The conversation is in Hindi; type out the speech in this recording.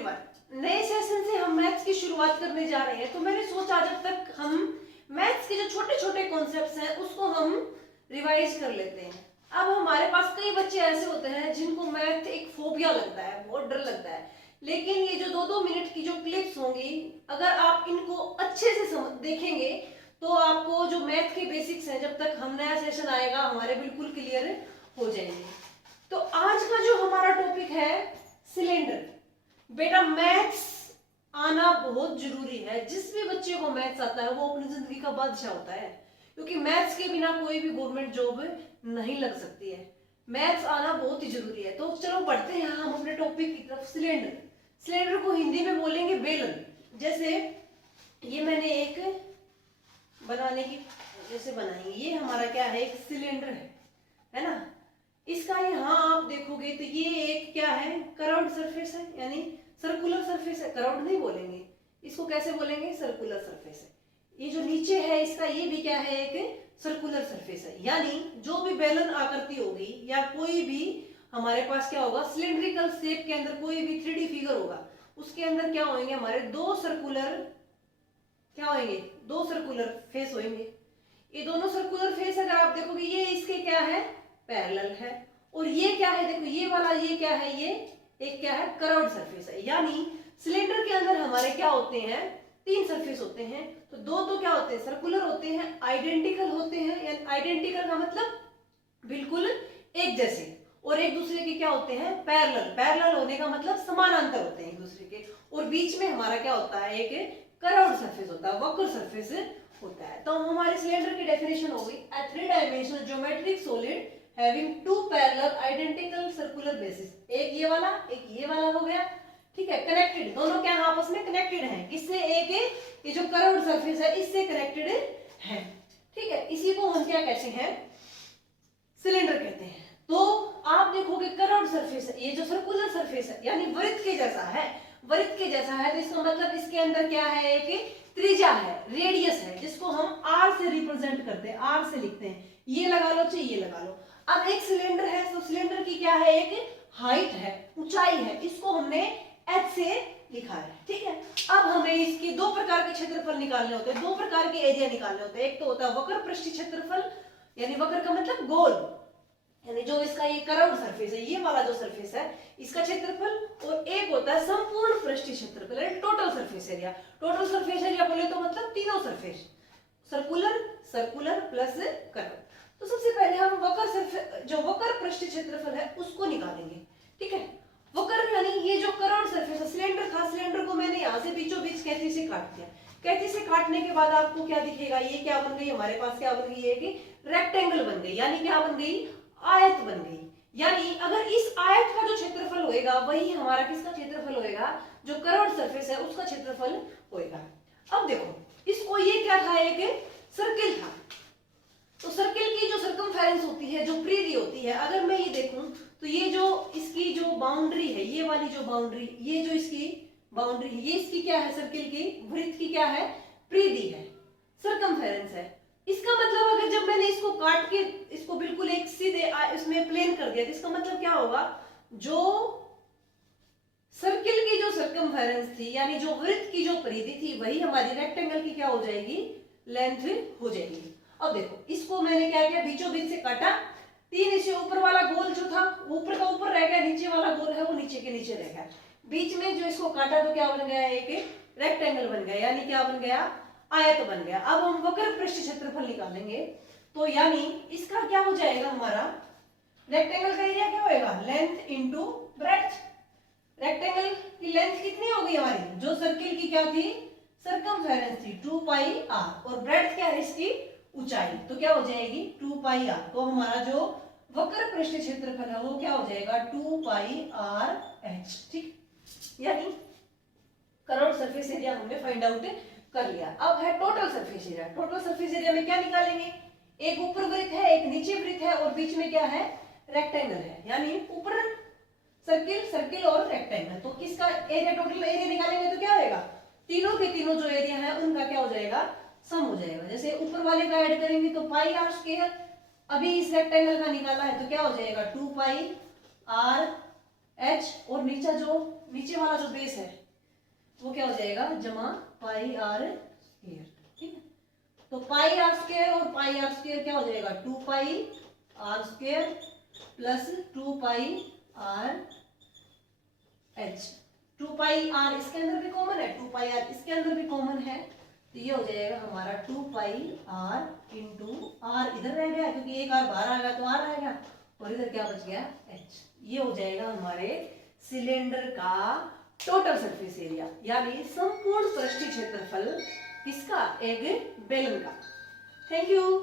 एवरीवन, नए सेशन से हम मैथ्स की शुरुआत करने जा रहे हैं। तो मैंने सोचा जब तक हम मैथ्स के जो छोटे छोटे कॉन्सेप्ट्स हैं उसको हम रिवाइज कर लेते हैं। अब हमारे पास कई बच्चे ऐसे होते हैं जिनको मैथ एक फोबिया लगता है, बहुत डर लगता है। लेकिन ये जो 2-2 मिनट की जो क्लिप्स होंगी, अगर आप इनको अच्छे से देखेंगे तो आपको जो मैथ के बेसिक्स हैं, जब तक हम नया सेशन आएगा हमारे बिल्कुल क्लियर हो जाएंगे। तो आज का जो हमारा टॉपिक है सिलेंडर। बेटा मैथ्स आना बहुत जरूरी है। जिस भी बच्चे को मैथ्स आता है वो अपनी जिंदगी का बादशाह होता है, क्योंकि मैथ्स के बिना कोई भी गवर्नमेंट जॉब नहीं लग सकती है। मैथ्स आना बहुत ही जरूरी है। तो चलो बढ़ते हैं हम अपने टॉपिक की तरफ। सिलेंडर, सिलेंडर को हिंदी में बोलेंगे बेलन। जैसे ये मैंने एक बनाने की जैसे बनाई, ये हमारा क्या है, एक सिलेंडर है ना। इसका यहाँ आप देखोगे तो ये एक क्या है, कर्व्ड सरफेस है, यानी सर्कुलर सरफेस है। कर्व्ड नहीं बोलेंगे इसको, कैसे बोलेंगे, सर्कुलर सरफेस है। ये जो नीचे है इसका, ये भी क्या है, एक सर्कुलर सरफेस है। यानी जो भी बेलन आकृति होगी या कोई भी हमारे पास क्या होगा, सिलेंड्रिकल शेप के अंदर कोई भी 3D फिगर होगा, उसके अंदर क्या होंगे, हमारे दो सर्कुलर क्या होंगे, दो सर्कुलर फेस होंगे। ये दोनों सर्कुलर फेस अगर आप देखोगे, ये इसके क्या है, पैरेलल है। और ये क्या है, देखो ये वाला, ये क्या है, ये एक क्या है, कर्व्ड सरफेस है। यानी सिलेंडर के अंदर हमारे क्या होते हैं, 3 सरफेस होते हैं। तो दो तो क्या होते हैं, सर्कुलर होते हैं, आइडेंटिकल होते हैं। यानी आइडेंटिकल का मतलब बिल्कुल एक जैसे, और एक दूसरे के क्या होते हैं, पैरेलल। पैरेलल होने का मतलब समानांतर होते हैं एक दूसरे के। और बीच में हमारा क्या होता है, एक कर्व्ड सरफेस होता है, वक्र सरफेस होता है। तो हमारे सिलेंडर की डेफिनेशन हो गई, a three dimensional geometric solid having 2 parallel identical circular bases. एक ये वाला, एक ये वाला हो गया, ठीक है, कनेक्टेड। दोनों क्या आपस में कनेक्टेड हैं, किससे, एक ये जो कर्व्ड सरफेस है इससे कनेक्टेड है, ठीक है। इसी को हम क्या कहते हैं, सिलेंडर कहते हैं। तो आप देखोगे कर्व्ड सरफेस है, ये जो सर्कुलर सरफेस है यानी वृत्त के जैसा है, वृत्त के जैसा है। तो इसका मतलब इसके अंदर क्या है, एक त्रिज्या है, रेडियस है, जिसको हम आर से रिप्रेजेंट करते हैं, आर से लिखते हैं। ये लगा लो चाहे ये लगा लो। अब एक सिलेंडर है, तो सिलेंडर की क्या है, एक हाइट है, ऊंचाई है, इसको हमने एच से लिखा है, ठीक है। अब हमें इसके 2 प्रकार के क्षेत्रफल निकालने होते हैं, 2 प्रकार के एरिया निकालने होते हैं। एक तो होता है वक्र पृष्ठीय क्षेत्रफल, यानी वक्र का मतलब गोल, यानी जो इसका ये कर्व्ड सरफेस है, ये वाला जो सरफेस है इसका क्षेत्रफल। और एक होता है संपूर्ण पृष्ठीय क्षेत्रफल, यानी total surface area. Total surface area बोले तो मतलब तीनों surface, circular, circular plus curve. तो सबसे पहले हम वक्र पृष्ठीय क्षेत्रफल है उसको निकालेंगे, ठीक है। वक्र यानी ये जो कर्व्ड सरफेस है, सिलेंडर था, सिलेंडर को मैंने यहाँ से बीचों बीच कैंची से काट दिया। कैंची से काटने के बाद आपको क्या दिखेगा, ये क्या बन गई, हमारे पास क्या बन गई, एक रेक्टेंगल बन गई। यानी क्या बन गई, आयत बन गई। यानी अगर इस आयत का जो क्षेत्रफल होएगा वही हमारा किसका क्षेत्रफल होएगा, जो कर्व्ड सरफेस है उसका क्षेत्रफल होएगा। अब देखो इसको, ये क्या था, एक सर्किल था। तो सर्किल की जो सर्कमफेरेंस होती है, जो परिधि होती है, अगर मैं ये देखूं तो ये जो इसकी जो बाउंड्री है, ये वाली जो बाउंड्री, ये जो इसकी बाउंड्री है, ये इसकी क्या है, सर्किल की वृत्त की क्या है, परिधि है, सर्कमफेरेंस है। इसका मतलब अगर जब मैंने इसको काट के इसको बिल्कुल एक सीधे इसमें प्लेन कर दिया, तो इसका मतलब क्या होगा, जो सर्किल की जो सर्कमफेरेंस थी, यानी जो वृत्त की जो परिधि थी, वही हमारी रेक्टेंगल की क्या हो जाएगी, लेंथ हो जाएगी। अब देखो इसको मैंने क्या किया, बीचों बीच से काटा। 3 इससे ऊपर वाला गोल जो था ऊपर का ऊपर रह गया, नीचे वाला गोल है वो नीचे के नीचे रह गया। बीच में जो इसको काटा तो क्या बन गया, एक रेक्टेंगल बन गया, यानी क्या बन गया, आयत बन गया। अब हम वक्र पृष्ठीय क्षेत्रफल निकालेंगे, तो यानी इसका क्या हो जाएगा, हमारा रेक्टेंगल का एरिया क्या होएगा, लेंथ इंटू ब्रेड्थ। रेक्टेंगल की लेंथ कितनी हो गई हमारी, जो सर्किल की क्या थी, सर्कमफेरेंस थी 2 पाई आर, और ब्रेड्थ क्या है इसकी, ऊंचाई, तो क्या हो जाएगी 2 पाई आर। तो हमारा जो वक्र पृष्ठीय क्षेत्रफल है वो क्या हो जाएगा, 2 पाई आर एच, ठीक। यानी कर्व्ड सरफेस एरिया हमने फाइंड आउट कर लिया। अब है total surface area. Total surface area में क्या निकालेंगे, एक ऊपर वृत्त है, एक नीचे वृत्त है, और बीच में क्या है, रेक्टेंगल है। यानी ऊपर सर्किल, सर्किल और रेक्टेंगल। तो किसका एरिया, टोटल एरिया निकालेंगे तो क्या होगा, तीनों के तीनों जो एरिया है उनका क्या हो जाएगा, सम हो जाएगा। जैसे ऊपर वाले का ऐड करेंगे तो पाई आर स्क्वायर, अभी इस रेक्टेंगल का निकाला है तो क्या हो जाएगा 2 पाई आर एच, और नीचे जो नीचे वाला जो बेस है वो क्या हो जाएगा, जमा पाई आर स्क्वायर, ठीक है। तो पाई आर स्क्वायर और पाई आर स्क्वायर क्या हो जाएगा, 2 pi r square plus 2 pi r h. 2 pi r इसके अंदर भी कॉमन है, 2 पाई आर इसके अंदर भी कॉमन है, तो ये हो जाएगा हमारा 2 पाई आर इंटू आर इधर रह गया क्योंकि एक आर बाहर आ गया तो आर आएगा, और इधर क्या बच गया, एच। ये हो जाएगा हमारे सिलेंडर का टोटल सरफेस एरिया, यानी संपूर्ण पृष्ठीय क्षेत्रफल किसका, एक बेलन का। Thank you.